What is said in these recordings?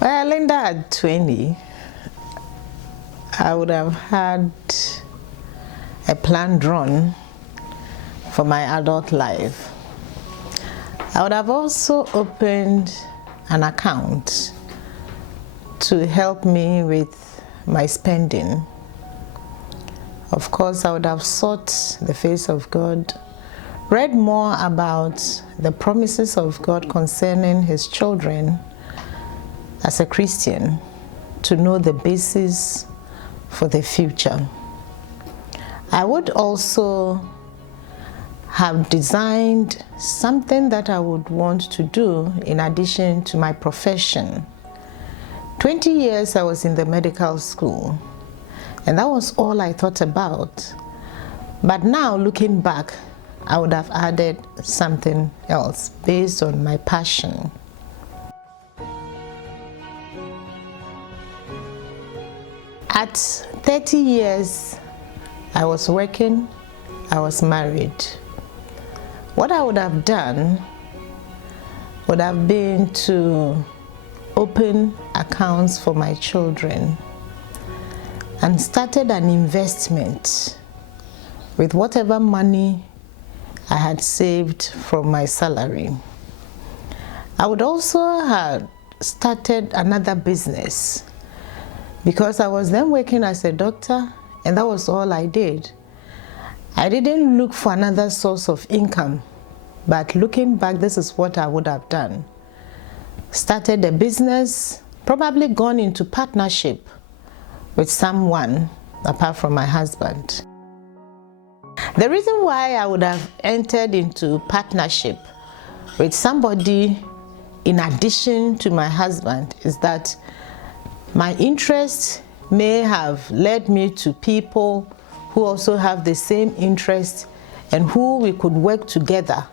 Well, Linda, at 20, I would have had a plan drawn for my adult life. I would have also opened an account to help me with my spending. Of course, I would have sought the face of God, read more about the promises of God concerning His children as a Christian, to know the basis for the future. I would also have designed something that I would want to do in addition to my profession. 20 years I was in the medical school, and that was all I thought about. But now, looking back, I would have added something else based on my passion. At 30 years, I was working, I was married. What I would have done would have been to open accounts for my children and started an investment with whatever money I had saved from my salary. I would also have started another business, because I was then working as a doctor, and that was all I did. I didn't look for another source of income, but looking back, this is what I would have done. Started a business, probably gone into partnership with someone apart from my husband. The reason why I would have entered into partnership with somebody in addition to my husband is that my interests may have led me to people who also have the same interest and who we could work together,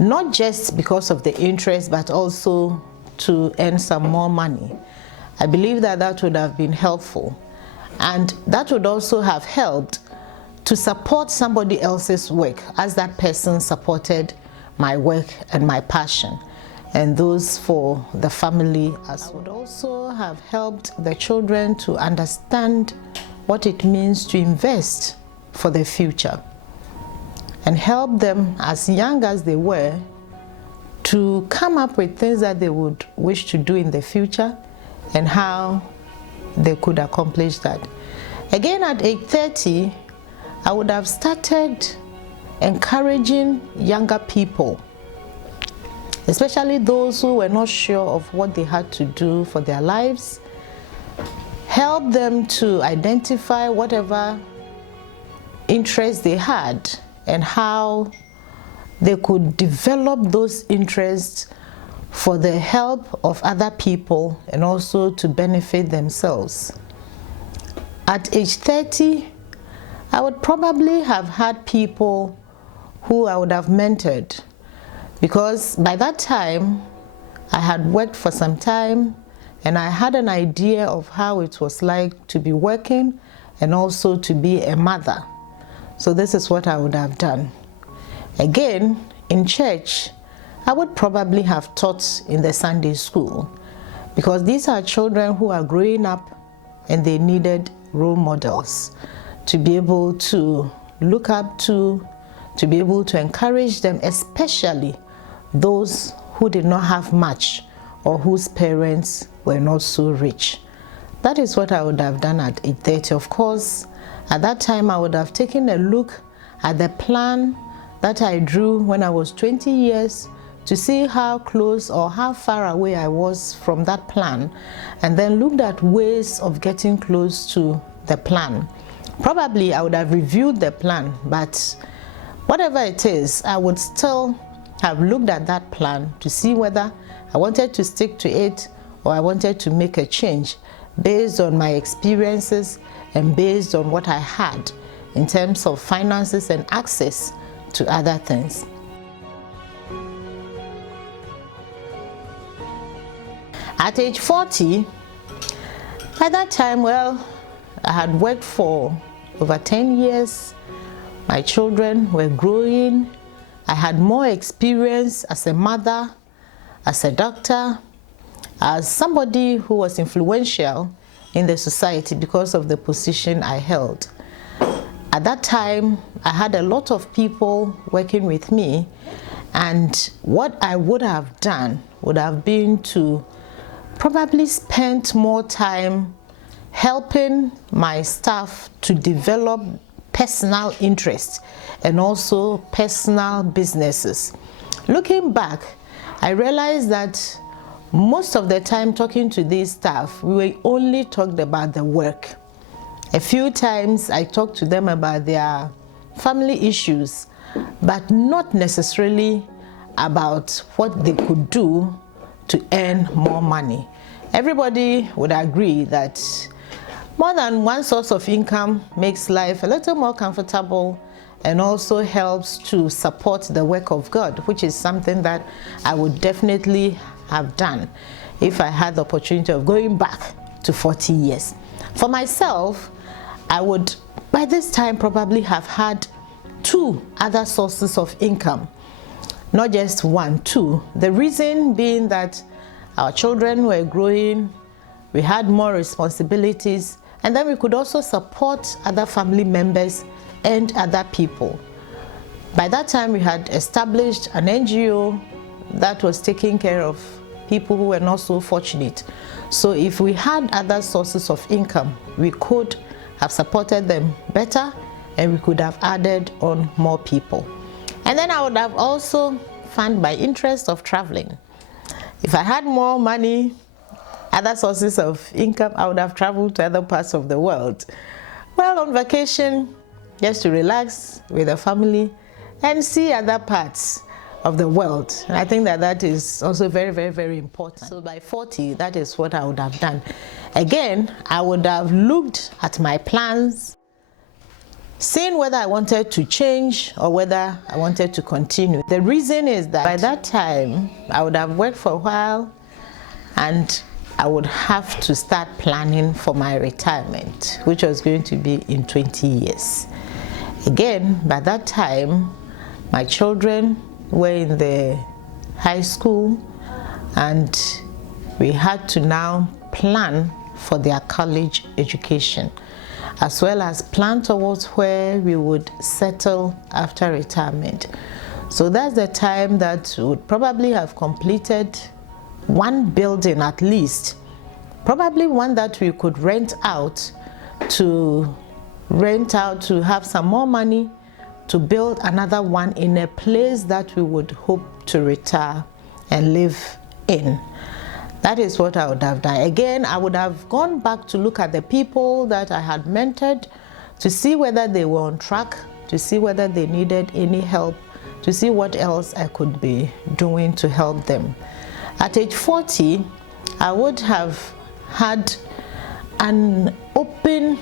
not just because of the interest, but also to earn some more money. I believe that that would have been helpful, and that would also have helped to support somebody else's work as that person supported my work and my passion, and those for the family as well. I would also have helped the children to understand what it means to invest for the future, and help them as young as they were to come up with things that they would wish to do in the future and how they could accomplish that. Again, at age 30, I would have started encouraging younger people, especially those who were not sure of what they had to do for their lives, help them to identify whatever interests they had and how they could develop those interests for the help of other people and also to benefit themselves. At age 30, I would probably have had people who I would have mentored, because by that time I had worked for some time and I had an idea of how it was like to be working and also to be a mother. So this is what I would have done. Again, in church, I would probably have taught in the Sunday school, because these are children who are growing up and they needed role models to be able to look up to be able to encourage them, especially those who did not have much or whose parents were not so rich. That is what I would have done at age 30. Of course, at that time I would have taken a look at the plan that I drew when I was 20 years to see how close or how far away I was from that plan, and then looked at ways of getting close to the plan. Probably I would have reviewed the plan, but whatever it is, I would still have looked at that plan to see whether I wanted to stick to it or I wanted to make a change based on my experiences and based on what I had in terms of finances and access to other things. At age 40, by that time, well, I had worked for over 10 years. My children were growing. I had more experience as a mother, as a doctor, as somebody who was influential in the society because of the position I held. At that time, I had a lot of people working with me, and what I would have done would have been to probably spend more time helping my staff to develop personal interests and also personal businesses. Looking back, I realized that most of the time talking to these staff, we only talked about the work. A few times I talked to them about their family issues, but not necessarily about what they could do to earn more money. Everybody would agree that more than one source of income makes life a little more comfortable and also helps to support the work of God, which is something that I would definitely have done if I had the opportunity of going back to 40 years. For myself, I would by this time probably have had 2 other sources of income, not just 1, 2. The reason being that our children were growing, we had more responsibilities, and then we could also support other family members and other people. By that time, we had established an NGO that was taking care of people who were not so fortunate. So if we had other sources of income, we could have supported them better and we could have added on more people. And then I would have also found my interest of traveling. If I had more money, other sources of income, I would have traveled to other parts of the world. Well, on vacation, just to relax with the family and see other parts of the world. And I think that that is also very, very, very important. So by 40, that is what I would have done. Again, I would have looked at my plans, seeing whether I wanted to change or whether I wanted to continue. The reason is that by that time, I would have worked for a while and I would have to start planning for my retirement, which was going to be in 20 years. Again, by that time, my children were in the high school and we had to now plan for their college education, as well as plan towards where we would settle after retirement. So that's the time that we would probably have completed one building at least, probably one that we could rent out to have some more money to build another one in a place that we would hope to retire and live in. That is what I would have done. Again, I would have gone back to look at the people that I had mentored to see whether they were on track, to see whether they needed any help, to see what else I could be doing to help them. At age 40, I would have had an open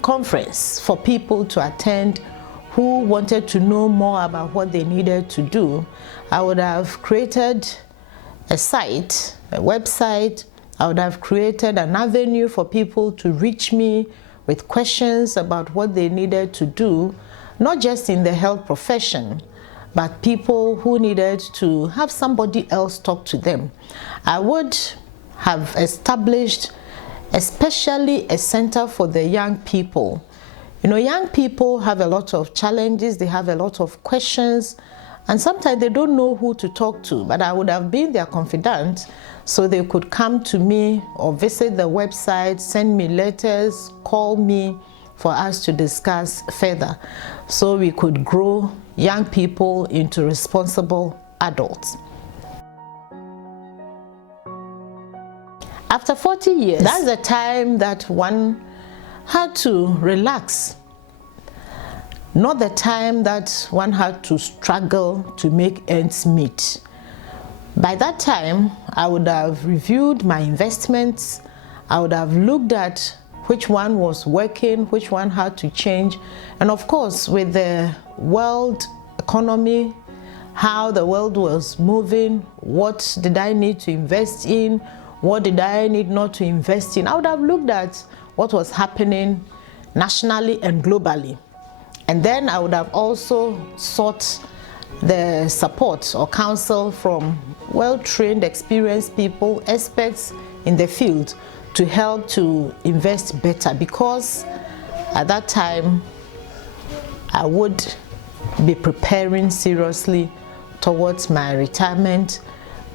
conference for people to attend who wanted to know more about what they needed to do. I would have created a site, a website. I would have created an avenue for people to reach me with questions about what they needed to do, not just in the health profession, but people who needed to have somebody else talk to them. I would have established especially a center for the young people. You know, young people have a lot of challenges, they have a lot of questions, and sometimes they don't know who to talk to, but I would have been their confidant so they could come to me or visit the website, send me letters, call me for us to discuss further so we could grow young people into responsible adults. After 40 years, that's the time that one had to relax. Not the time that one had to struggle to make ends meet. By that time, I would have reviewed my investments. I would have looked at which one was working, which one had to change. And of course, with the world economy, how the world was moving, what did I need to invest in, what did I need not to invest in? I would have looked at what was happening nationally and globally. And then I would have also sought the support or counsel from well-trained, experienced people, experts in the field, to help to invest better, because at that time I would be preparing seriously towards my retirement,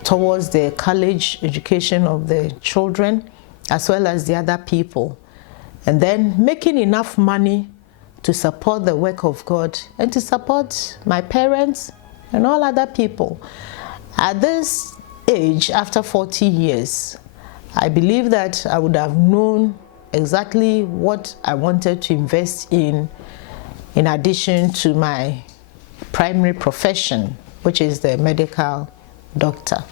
towards the college education of the children as well as the other people, and then making enough money to support the work of God and to support my parents and all other people. At this age, after 40 years, I believe that I would have known exactly what I wanted to invest in addition to my primary profession, which is the medical doctor.